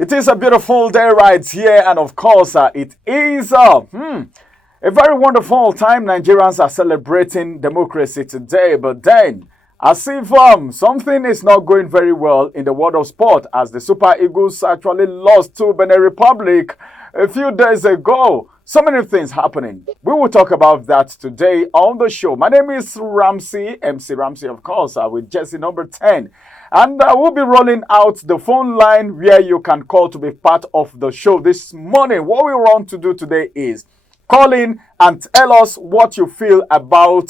It is a beautiful day right here, and of course, it is a very wonderful time. Nigerians are celebrating democracy today, but then, as if something is not going very well in the world of sport, as the Super Eagles actually lost to Benin Republic a few days ago. So many things happening. We will talk about that today on the show. My name is Ramsey, MC Ramsey, of course, with Jesse number 10. And we'll be rolling out the phone line where you can call to be part of the show this morning. What we want to do today is call in and tell us what you feel about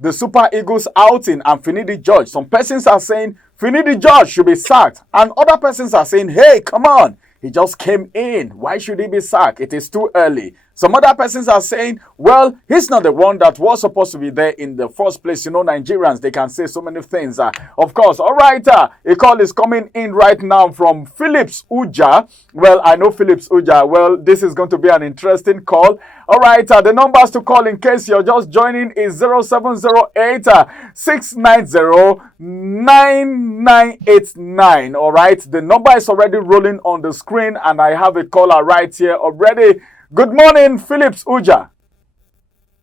the Super Eagles outing and Finidi George. Some persons are saying Finidi George should be sacked, and other persons are saying, hey, come on, he just came in. Why should he be sacked? It is too early. Some other persons are saying, well, he's not the one that was supposed to be there in the first place. You know, Nigerians, they can say so many things. Of course, all right, a call is coming in right now from Phillips Uja. Well, I know Phillips Uja. Well, this is going to be an interesting call. All right, the numbers to call in case you're just joining is 0708 690 9989. All right, the number is already rolling on the screen, and I have a caller right here already. Good morning, Phillips Uja.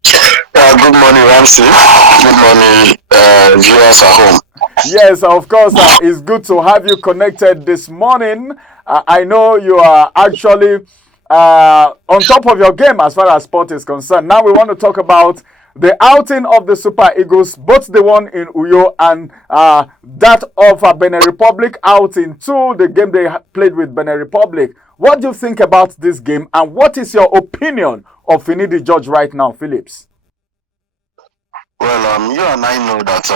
Good morning, Ramsey. Good morning, viewers at home. Yes, of course, it's good to have you connected this morning. I know you are actually on top of your game as far as sport is concerned. Now we want to talk about the outing of the Super Eagles, both the one in Uyo and that of Benin Republic outing too, the game they played with Benin Republic. What do you think about this game, and what is your opinion of Finidi George right now, Phillips? Well, you and I know that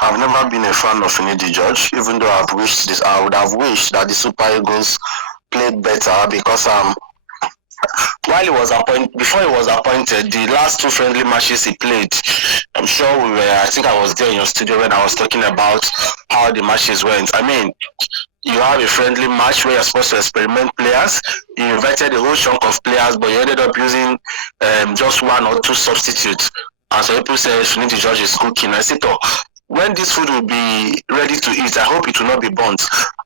I've never been a fan of Finidi George, even though I would have wished that the Super Eagles played better, because before he was appointed, the last two friendly matches he played, I think I was there in your studio when I was talking about how the matches went. I mean, you have a friendly match where you're supposed to experiment players. You invited a whole chunk of players, but you ended up using just one or two substitutes. And so people say Finidi George is cooking. I said, when this food will be ready to eat, I hope it will not be burnt.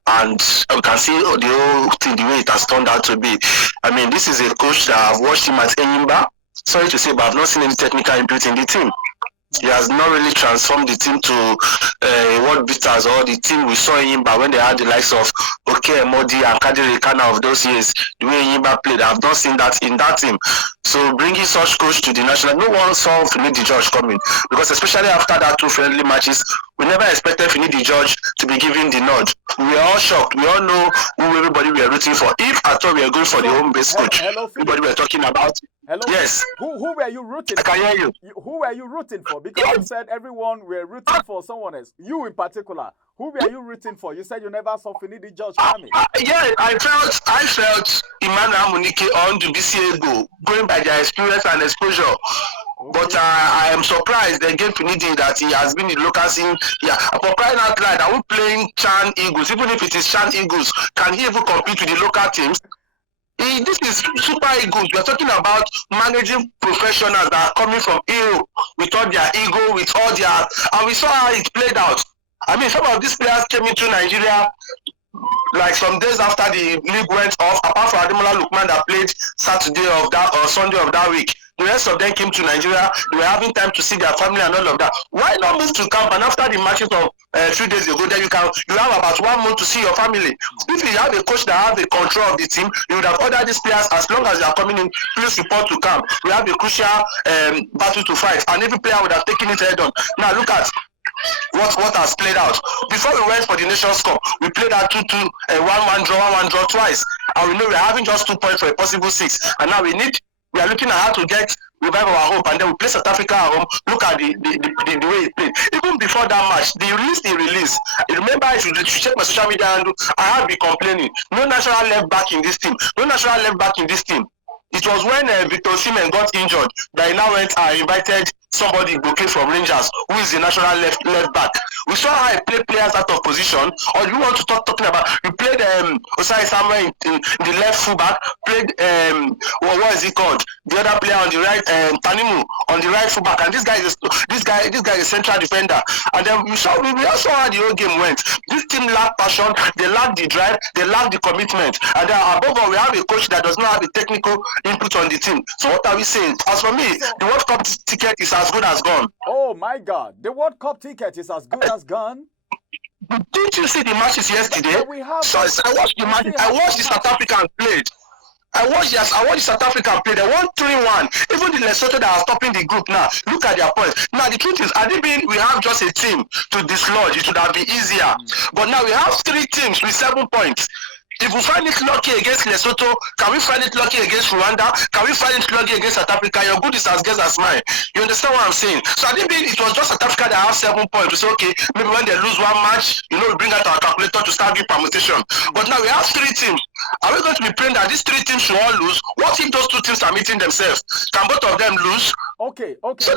And we can see the whole thing, the way it has turned out to be. I mean, this is a coach that I've watched him at Embark. Sorry to say, but I've not seen any technical input in the team. He has not really transformed the team to world beaters, or the team we saw in Imba when they had the likes of Modi and Kadiri Kana of those years. The way Imba played, I've not seen that in that team. So bringing such coach to the national, no one saw Finidi George coming, because especially after that two friendly matches, we never expected Finidi George to be given the nod. We were all shocked. We all know who everybody we are rooting for. If at all we are going for the home base coach, everybody we are talking about. Hello? Yes. Who were you rooting for? I can hear you. Who were you rooting for? Because you said everyone were rooting for someone else. You in particular. Who were you rooting for? You said you never saw Finidi George coming. Yeah, I felt Emmanuel Munike on the BCA going by their experience and exposure. Okay. But I am surprised they gave Finidi that he has been in local scene. Yeah, for crying out loud, are we playing Chan Eagles? Even if it is Chan Eagles, can he even compete with the local teams? This is Super Eagles. We are talking about managing professionals that are coming from Europe with all their ego, with all their, and we saw how it played out. I mean, some of these players came into Nigeria like some days after the league went off, apart from Ademola Lookman that played Saturday of that or Sunday of that week. The rest of them came to Nigeria. They were having time to see their family and all of that. Why not move to camp, and after the matches of 3 days ago, then you have about 1 month to see your family. If you have a coach that has the control of the team, you would have ordered these players, as long as they are coming in, please report to camp. We have a crucial battle to fight, and every player would have taken it head on. Now look at what has played out. Before we went for the Nations Cup, we played at 2-2, 1-1 draw twice, and we know we're having just 2 points for a possible 6. And now we are looking at how to revive our hope, and then we play South Africa at home. Look at the way it played. Even before that match, the release. Remember, if you check my social media handle, I have been complaining. No natural left back in this team. It was when Victor Osimhen got injured that he now went and invited somebody Goke from Rangers, who is the national left back. We saw how he played players out of position. Or you want to talking about? We played Osai Samuel in the left fullback. Played what is he called? The other player on the right, Tanimu on the right fullback. And this guy is a central defender. And then we also how the whole game went. This team lacked passion. They lacked the drive. They lacked the commitment. And then above all, we have a coach that does not have a technical input on the team. So what are we saying? As for me, the World Cup ticket is as good as gone. Oh my God, the World Cup ticket is as good as gone. Didn't you see the matches yesterday? So I watched the match. I watched the South African played. I watched the South African play. They won 3-1. Even the Lesotho that are stopping the group now, look at their points. Now the truth is, we have just a team to dislodge. It would have been easier. But now we have 3 teams with 7 points. If we find it lucky against Lesotho, can we find it lucky against Rwanda? Can we find it lucky against South Africa? Your good is as good as mine. You understand what I'm saying? So I think it was just South Africa that have 7 points. We say, okay, maybe when they lose one match, we bring out our calculator to start doing permutation. But now we have 3 teams. Are we going to be praying that these 3 teams should all lose? What if those 2 teams are meeting themselves? Can both of them lose? Okay. So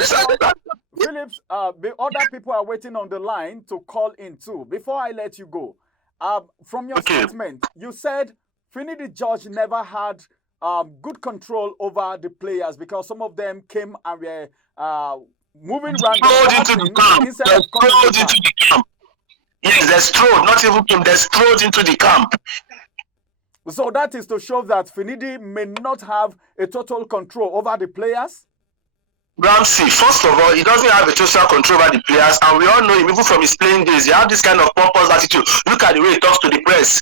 Phillips, the other people are waiting on the line to call in too. Before I let you go, from your statement, you said Finidi George never had good control over the players because some of them came and were moving around into the camp. Yes, they're strode, not even came, they're strode into the camp. So that is to show that Finidi may not have a total control over the players? Ramsey, first of all, he doesn't have a total control over the players, and we all know him, even from his playing days. He has this kind of pompous attitude. Look at the way he talks to the press.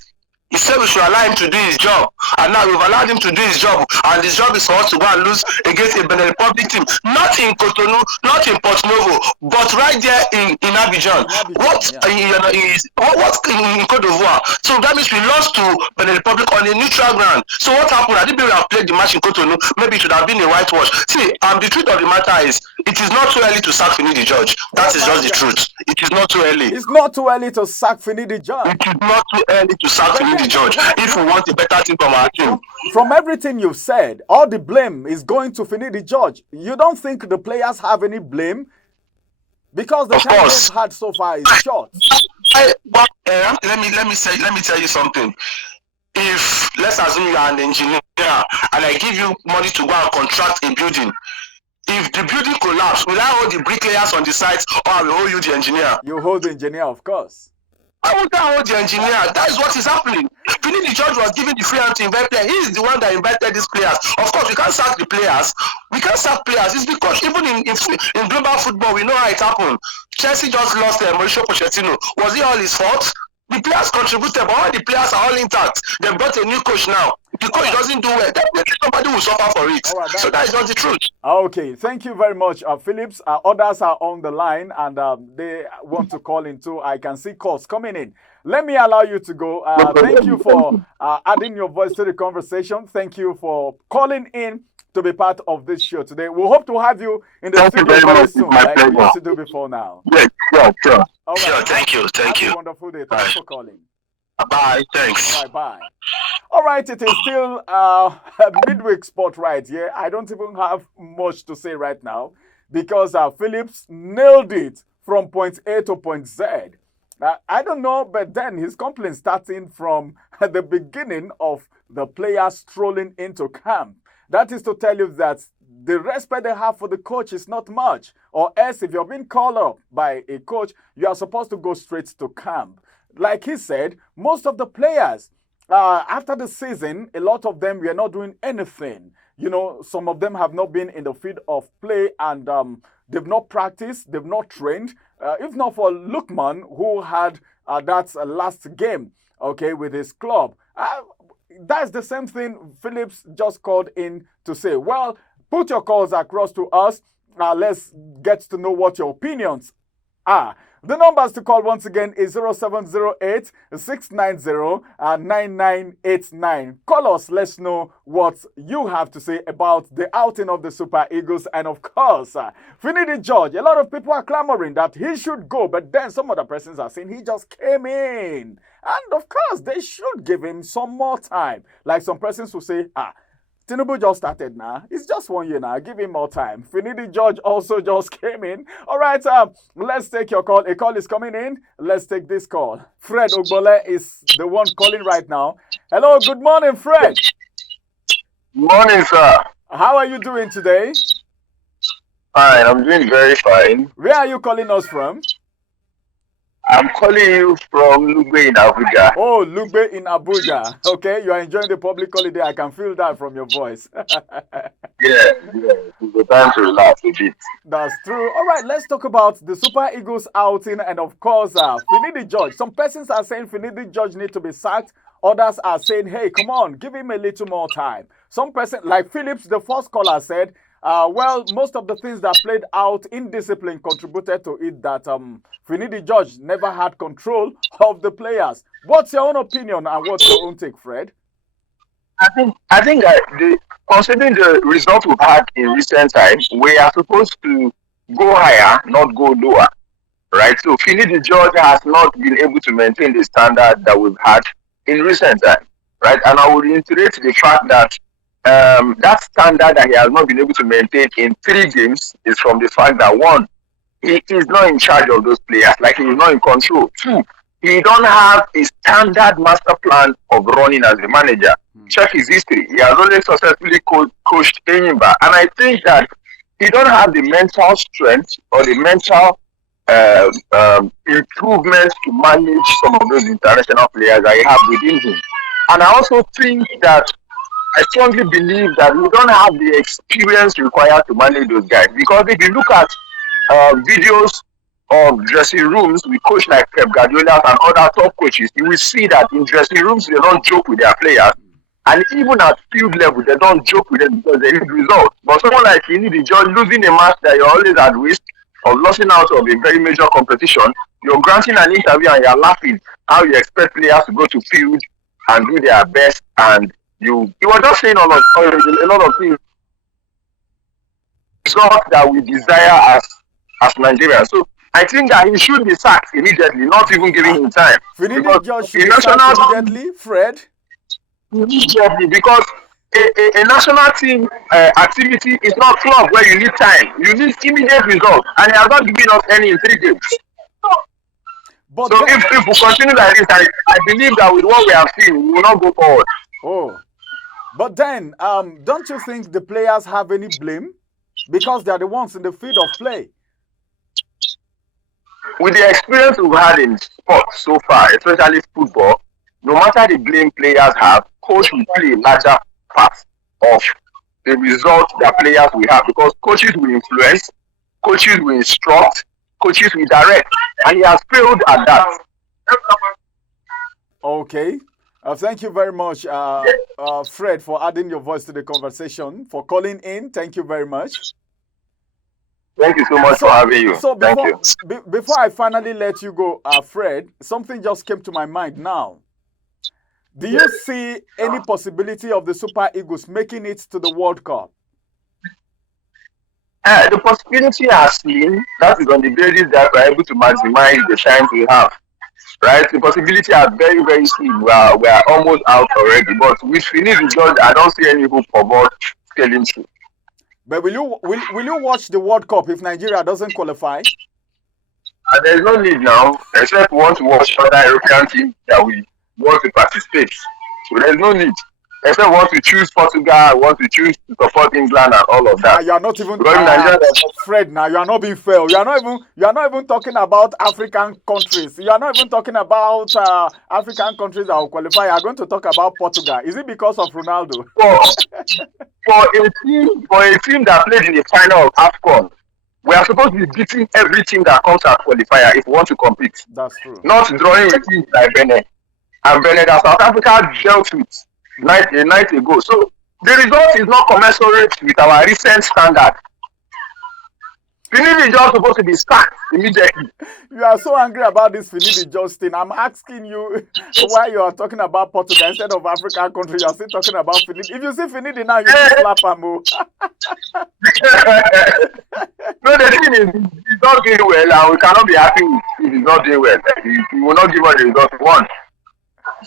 He said we should allow him to do his job, and now we've allowed him to do his job, and his job is for us to go and lose against a Benin Republic team, not in Cotonou, not in Port Novo, but right there in Abidjan. What's in Cote d'Ivoire? So that means we lost to Benin Republic on a neutral ground. So what happened? I didn't we have played the match in Cotonou. Maybe it should have been a whitewash. See, the truth of the matter is, it is not too early to sack Finidi George. That is just the truth. It is not too early. It's not too early to sack Finidi George. It is not too early to sack Finidi George if we want a better team from our team. From everything you've said, all the blame is going to Finidi George. You don't think the players have any blame? Because the time they've had so far is short. Let me tell you something. If, let's assume you are an engineer and I give you money to go and contract a building, if the building collapses, will I hold the bricklayers on the site or I will hold you the engineer? You hold the engineer, of course. I won't hold the engineer. That is what is happening. Finidi George was given the freedom to invite players. He is the one that invited these players. Of course, we can't sack the players. We can't sack players. It's because even in global football, we know how it happened. Chelsea just lost Mauricio Pochettino. Was it all his fault? The players contributed, but all the players are all intact. They've got a new coach now. The coach doesn't do well. Definitely somebody will suffer for it. Right, so that is not the truth. Okay, thank you very much, Phillips. Others are on the line and they want to call in too. I can see calls coming in. Let me allow you to go. Thank you for adding your voice to the conversation. Thank you for calling in to be part of this show today. We hope to have you in the studio very soon, like we used to do before now. Yes, sure. All right. Sure, thank you. Have a wonderful day. Thanks for calling. Bye. Thanks. Bye. All right, it is still a midweek spot right here. I don't even have much to say right now because Phillips nailed it from point A to point Z. I don't know, but then his complaint starting from the beginning of the players strolling into camp. That is to tell you that the respect they have for the coach is not much. Or else, if you're being called up by a coach, you are supposed to go straight to camp. Like he said, most of the players, after the season, a lot of them were not doing anything. Some of them have not been in the field of play and they've not practiced, they've not trained. If not for Lukman, who had that last game, with his club. That's the same thing Phillips just called in to say. Well, put your calls across to us. Let's get to know what your opinions are. The numbers to call once again is 0708 690 9989. Call us. Let's know what you have to say about the outing of the Super Eagles. And of course, Finidi George. A lot of people are clamoring that he should go, but then some other persons are saying he just came in. And of course, they should give him some more time. Like some persons will say, Tinubu just started now. It's just 1 year now. Give him more time. Finidi George also just came in. All right, let's take your call. A call is coming in. Let's take this call. Fred Ogbole is the one calling right now. Hello, good morning, Fred. Morning, sir. How are you doing today? Fine, I'm doing very fine. Where are you calling us from? I'm calling you from Lugbe in Abuja. Oh, Lugbe in Abuja. Okay, you are enjoying the public holiday. I can feel that from your voice. Yeah, it's the time to relax a bit. That's true. All right, let's talk about the Super Eagles outing and, of course, Finidi George. Some persons are saying Finidi George need to be sacked. Others are saying, hey, come on, give him a little more time. Some person, like Phillips, the first caller, said, well, most of the things that played out in discipline contributed to it that Finidi George never had control of the players. What's your own opinion and what's your own take, Fred? I think considering the result we've had in recent times, we are supposed to go higher, not go lower, right? So Finidi George has not been able to maintain the standard that we've had in recent times, right? And I would reiterate the fact that that standard that he has not been able to maintain in 3 games is from the fact that 1, he is not in charge of those players, like he is not in control. 2, he don't have a standard master plan of running as a manager. Check his history. He has only successfully coached Enyimba, and I think that he don't have the mental strength or the mental improvements to manage some of those international players that he have within him. And I also think that I strongly believe that we don't have the experience required to manage those guys. Because if you look at videos of dressing rooms with coach like Pep Guardiola and other top coaches, you will see that in dressing rooms they don't joke with their players. And even at field level, they don't joke with them because they need results. But someone like Finidi George, losing a match that you're always at risk of losing out of a very major competition, you're granting an interview and you're laughing how you expect players to go to field and do their best, and you were just saying a lot of things that we desire as Nigerians. So I think that he should be sacked immediately, not even giving him time. Finidi George should be sacked immediately, Fred? Immediately, because a national team activity is not club where you need time. You need immediate results, and he has not given us any in 3 games. But so if we continue like this, I believe that with what we have seen, we will not go forward. Oh, but then, don't you think the players have any blame? Because they are the ones in the field of play. With the experience we've had in sports so far, especially football, no matter the blame players have, coach will play a larger part of the result that players will have, because coaches will influence, coaches will instruct, coaches will direct, and he has failed at that. Okay. Thank you very much, Fred, for adding your voice to the conversation, for calling in. Thank you very much. Thank you so much for having you. So before I finally let you go, Fred, something just came to my mind now. Do you see any possibility of the Super Eagles making it to the World Cup? The possibility I seen, that is on the basis that we're able to maximize the time we have. Right? The possibility are very, very slim. We are almost out already. But with Finidi George, I don't see any hope for both scaling through. But will you watch the World Cup if Nigeria doesn't qualify? There's no need now, except we want to watch other European teams that we want to participate. So there's no need. Except want to choose Portugal, want to choose to support England and all of that. You are not even Fred. Now you are not being fair. You are not even talking about African countries. You are not even talking about African countries that will qualify. You are going to talk about Portugal. Is it because of Ronaldo? For a team that played in the final of AFCON, we are supposed to be beating every team that comes at qualifier if we want to compete. That's true. Not drawing with teams like Benin. And Benin that South Africa dealt with a night ago. So the result is not commensurate with our recent standard. Finidi George is supposed to be sacked immediately. You are so angry about this Finidi George thing. I'm asking you why you are talking about Portugal instead of African country. You are still talking about Finidi. If you see Finidi now, you will slap him. No, the thing is, he's not doing well, and we cannot be happy if he's not doing well. He will not give us the result we want.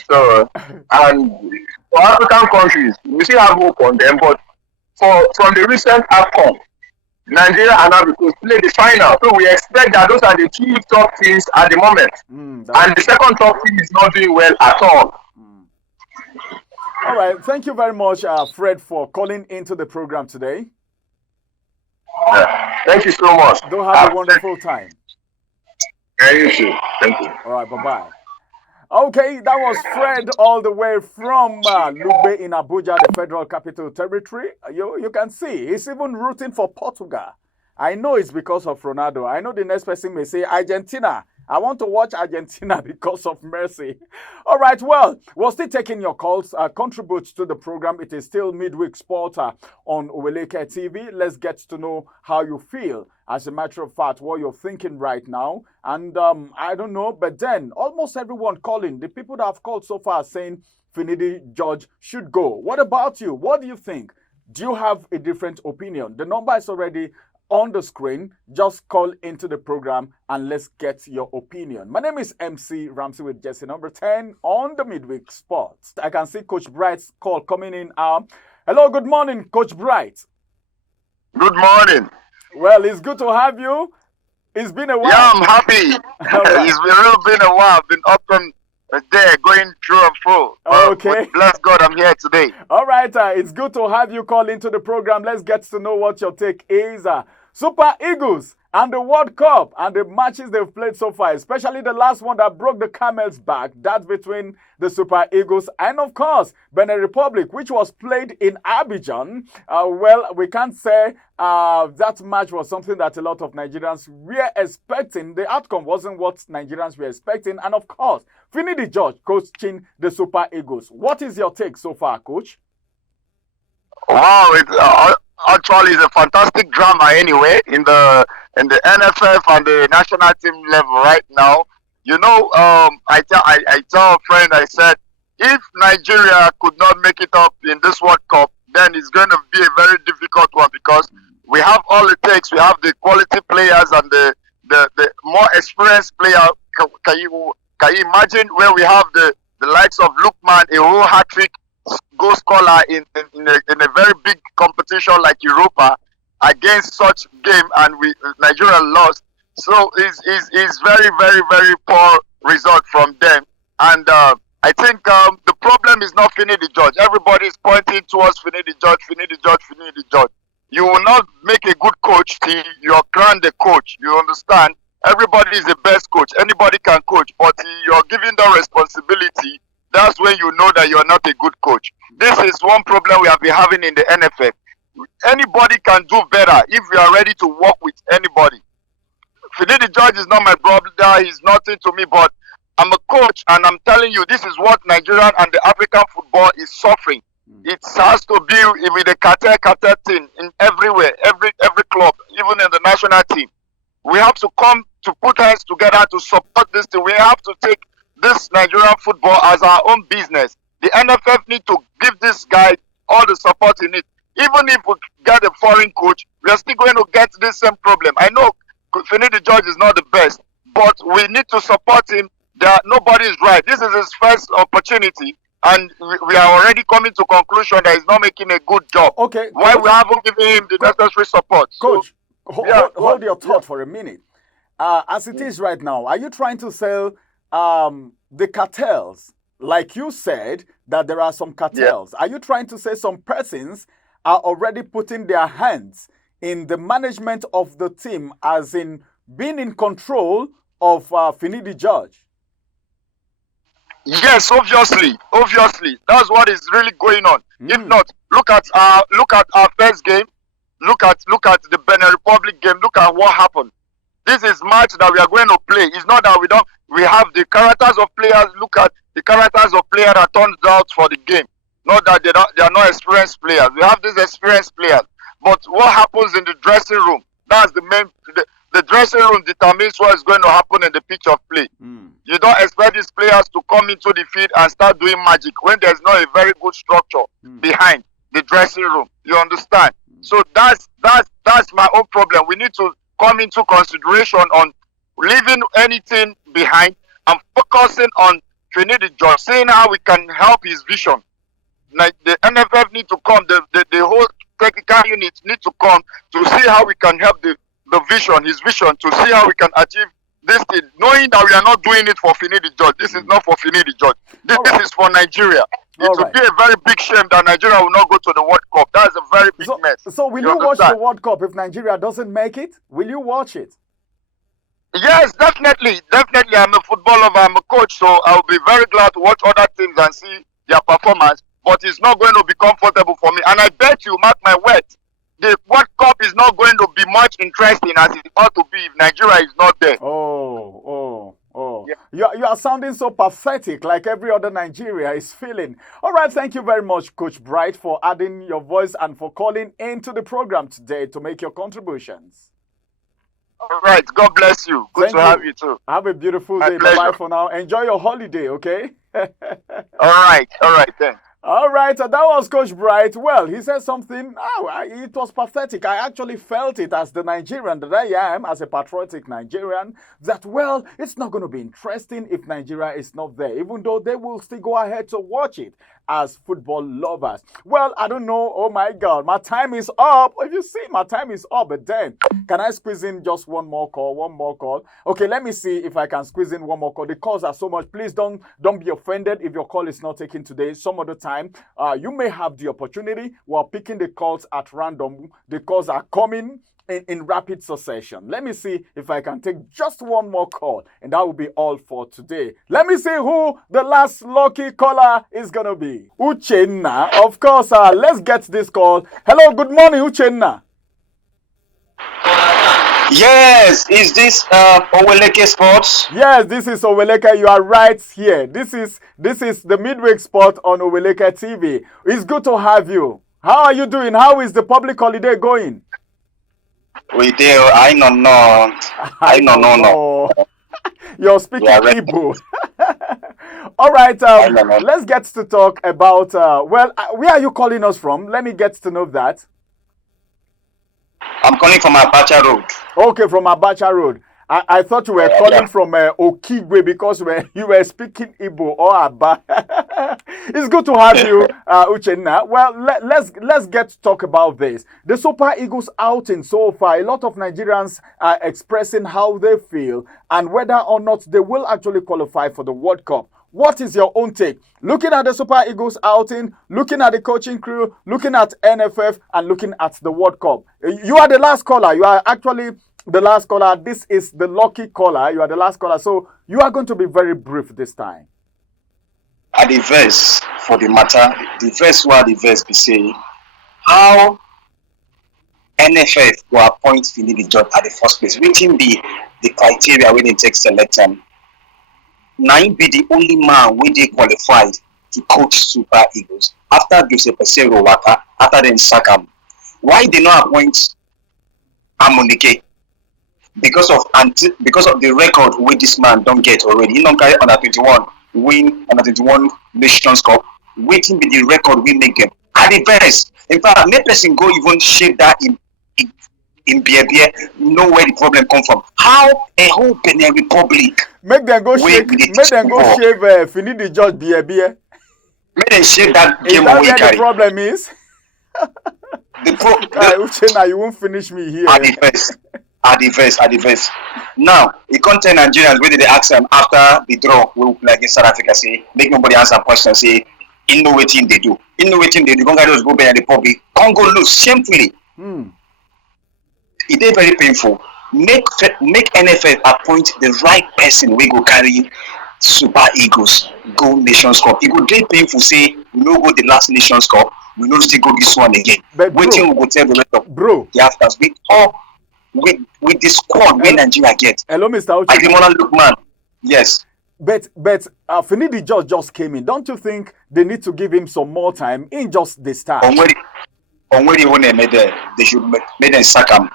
So, and for African countries, we still have hope on them. But from the recent outcome, Nigeria and Ivory Coast play the final. So we expect that those are the two top teams at the moment. And the second top team is not doing well at all. All right. Thank you very much, Fred, for calling into the program today. Yeah. Thank you so much. Do have a wonderful time. Yeah, you too. Thank you. All right. Bye-bye. Okay, that was Fred all the way from Lugbe in Abuja, the Federal Capital Territory. You can see he's even rooting for Portugal. I know it's because of Ronaldo. I know the next person may say Argentina. I want to watch Argentina because of Messi. All right, well, we're still taking your calls. Contribute to the program. It is still Midweek Sport on Oweleke TV. Let's get to know how you feel. As a matter of fact, what you're thinking right now. And I don't know, but then almost everyone calling, the people that have called so far are saying Finidi George should go. What about you? What do you think? Do you have a different opinion? The number is already on the screen. Just call into the program and let's get your opinion. My name is MC Ramsey with Jesse number 10 on the Midweek Sports. I can see Coach Bright's call coming in. Hello, good morning, Coach Bright. Good morning. Well, it's good to have you. It's been a while. Yeah, I'm happy. Right. It's really been a while. I've been up and there, going through and through. Okay. Bless God, I'm here today. All right. It's good to have you call into the program. Let's get to know what your take is. Super Eagles and the World Cup and the matches they've played so far, especially the last one that broke the camel's back, that's between the Super Eagles and, of course, Benin Republic, which was played in Abidjan. Well, we can't say that match was something that a lot of Nigerians were expecting. The outcome wasn't what Nigerians were expecting. And, of course, Finidi George coaching the Super Eagles. What is your take so far, Coach? Wow, actually it's a fantastic drama anyway in the NFF and the national team level right now. You know, I tell a friend, I said, if Nigeria could not make it up in this World Cup, then it's going to be a very difficult one because we have all it takes. We have the quality players and the more experienced player. Can you imagine where we have the likes of Lookman, a whole hat-trick goal scorer in a very big competition like Europa against such game, and Nigeria lost. So it's very, very, very poor result from them. And I think the problem is not Finidi George. Everybody is pointing towards Finidi George, Finidi George, Finidi George. You will not make a good coach till you're crowned the coach. You understand? Everybody is the best coach. Anybody can coach, but you're given the responsibility. That's when you know that you're not a good coach. This is one problem we have been having in the NFF. Anybody can do better if you are ready to work with anybody. Finidi George is not my brother. He's nothing to me, but I'm a coach, and I'm telling you, this is what Nigerian and the African football is suffering. It has to be with the cartel thing in everywhere, every club, even in the national team. We have to come to put hands together to support this thing. We have to take this Nigerian football as our own business. The NFF need to give this guy all the support he needs. Even if we get a foreign coach, we are still going to get this same problem. I know Finidi George is not the best, but we need to support him. Nobody is right. This is his first opportunity, and we are already coming to conclusion that he's not making a good job. Okay. Why we haven't given him the necessary support? Coach, hold your thought for a minute. As it is right now, are you trying to sell the cartels? Like you said, that there are some cartels. Yeah. Are you trying to say some persons are already putting their hands in the management of the team, as in being in control of Finidi George? Yes, obviously. That's what is really going on. If not, look at our first game. Look at the Benin Republic game. Look at what happened. This is match that we are going to play. It's not that we have the characters of players. Look at the characters of players that turned out for the game. Not that they are not experienced players. We have these experienced players. But what happens in the dressing room? That's the main. The dressing room determines what is going to happen in the pitch of play. You don't expect these players to come into the field and start doing magic when there's not a very good structure behind the dressing room. You understand? So that's my own problem. We need to come into consideration on leaving anything behind and focusing on Finidi George, seeing how we can help his vision. the NFF need to come, the whole technical unit need to come to see how we can help the vision, his vision, to see how we can achieve this thing, knowing that we are not doing it for Finidi George. This is not for Finidi George. This is for Nigeria. It would be a very big shame that Nigeria will not go to the World Cup. That is a very big mess. So will you watch the World Cup if Nigeria doesn't make it? Will you watch it? Yes, definitely. Definitely. I'm a football lover. I'm a coach, so I'll be very glad to watch other teams and see their performance. But it's not going to be comfortable for me. And I bet you, mark my words, the World Cup is not going to be much interesting as it ought to be if Nigeria is not there. Yeah. You are sounding so pathetic, like every other Nigeria is feeling. All right, thank you very much, Coach Bright, for adding your voice and for calling into the program today to make your contributions. All right, God bless you. Good to have you too. Have a beautiful day. Bye-bye for now. Enjoy your holiday, okay? All right, thanks. All right, that was Coach Bright. Well, he said something, it was pathetic. I actually felt it as the Nigerian that I am, as a patriotic Nigerian, that, well, it's not going to be interesting if Nigeria is not there, even though they will still go ahead to watch it as football lovers. Well, I don't know. Oh, my God, my time is up. If you see, my time is up, but then, can I squeeze in just one more call? Okay, let me see if I can squeeze in one more call. The calls are so much. Please don't be offended if your call is not taken today. Some other time, you may have the opportunity. We're picking the calls at random. The calls are coming in rapid succession. Let me see if I can take just one more call, and that will be all for today. Let me see who the last lucky caller is gonna be. Uchenna, of course. Let's get this call. Hello, good morning, Uchenna. Yes, is this Oweleke Sports? Yes, this is Oweleke. You are right here. This is the midweek spot on Oweleke TV. It's good to have you. How are you doing? How is the public holiday going? We do. I don't know. I don't know. You're speaking Igbo. All right. Let's get to talk about. Where are you calling us from? Let me get to know that. I'm calling from Abacha Road. Okay, from Abacha Road. I thought you were calling from Okigwe because you were speaking Igbo or Aba. It's good to have you, Uchenna. Well, let's get to talk about this. The Super Eagles outing so far, a lot of Nigerians are expressing how they feel and whether or not they will actually qualify for the World Cup. What is your own take? Looking at the Super Eagles outing, looking at the coaching crew, looking at NFF, and looking at the World Cup. You are the last caller. You are actually the last caller. This is the lucky caller. You are the last caller. So you are going to be very brief this time. At the verse for the matter, the verse be saying how NFF will appoint Finidi George at the first place. Waiting be the criteria when they take select them. Now be the only man when they qualified to coach Super Eagles after Jose Pesero Waka, after then Sakam. Why they not appoint Amonike? Because of the record where this man don't get already. He don't carry under 21 win under 21 Nations Cup. Waiting be the record we make them at the best. In fact, no person go even shape that in beer, know where the problem come from. How a whole Benin Republic make them go shave Finidi George beer. Make them shave that game away. Is that where the problem is? Uchenna, you won't finish me here. At the verse. Now, the content Nigerians where they ask them after the draw, we like in South Africa say, make nobody answer questions, say, innovating they do. Congo just go Benin Republic. Congo lose shamefully. It is very painful. Make NFF appoint the right person we go carry Super Eagles go Nations Cup. It would be painful say we no go the last Nations Cup, we no still go this one again. Waiting we go tell the rest of the afters with the squad when Nigeria get. Hello, Mr. Uche. I didn't want to look, man. Yes. But Finidi George just came in. Don't you think they need to give him some more time in just the start? On where they want to make they should make them sack him.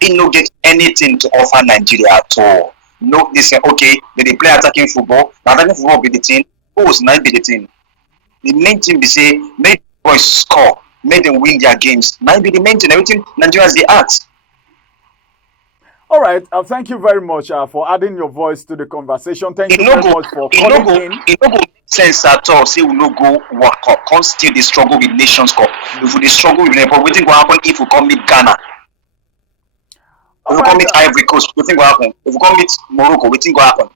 He no get anything to offer Nigeria at all. No, they say okay, they play attacking football. Attacking football be the thing. It's not be the thing. The main thing be say make boys score, make them win their games. Might be the main thing. Everything Nigerians they ask. All right. Thank you very much for adding your voice to the conversation. Thank you very much for calling in. It no go make sense at all. Say we no go World Cup, come still the struggle with Nations Cup. If we struggle with Nepal, what think will happen if we come meet Ghana? If we come meet Ivory Coast, what think will happen? If we come meet Morocco, what think will happen?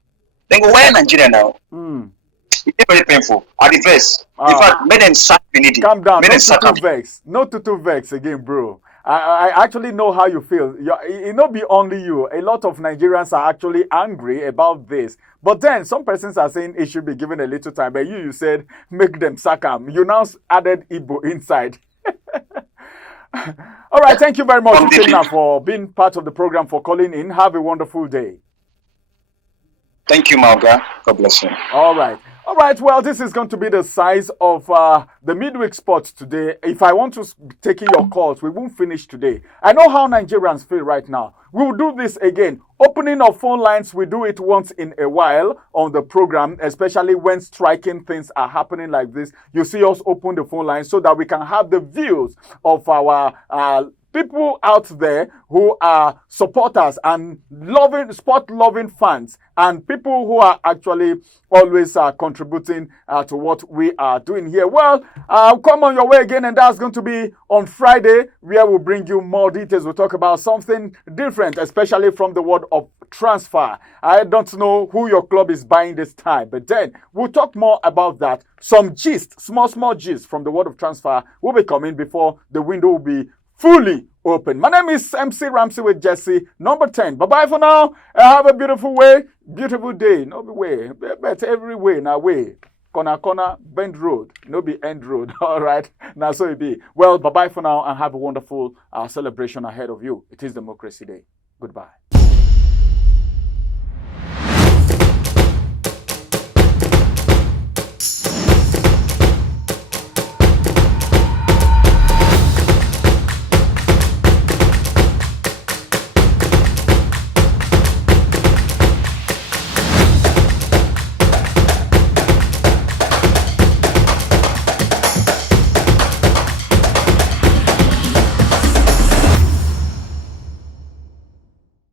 Then go where Nigeria now? It's very painful. At the first, in fact, make them sack Finidi. Calm down. Not to vex again, bro. I actually know how you feel. It not be only you. A lot of Nigerians are actually angry about this. But then some persons are saying it should be given a little time. But you said make them sack him. You now added Igbo inside. All right. Thank you very much, Uchenna, for being part of the program, for calling in. Have a wonderful day. Thank you, Malga. God bless you. All right. All right, well, this is going to be the size of the midweek sports today. If I want to take in your calls, we won't finish today. I know how Nigerians feel right now. We will do this again. Opening of phone lines, we do it once in a while on the program, especially when striking things are happening like this. You see us open the phone lines so that we can have the views of our people out there who are supporters and sport-loving fans, and people who are actually always contributing to what we are doing here. Well, come on your way again, and that's going to be on Friday, where we'll bring you more details. We'll talk about something different, especially from the world of transfer. I don't know who your club is buying this time, but then we'll talk more about that. Some gist, small gist from the world of transfer will be coming before the window will be fully open. My name is MC Ramsey with Jesse, number 10. Bye-bye for now. Have a beautiful day. No be way, but every way, now way. Corner, bend road. No be end road. All right. Now so it be. Well, bye-bye for now and have a wonderful celebration ahead of you. It is Democracy Day. Goodbye.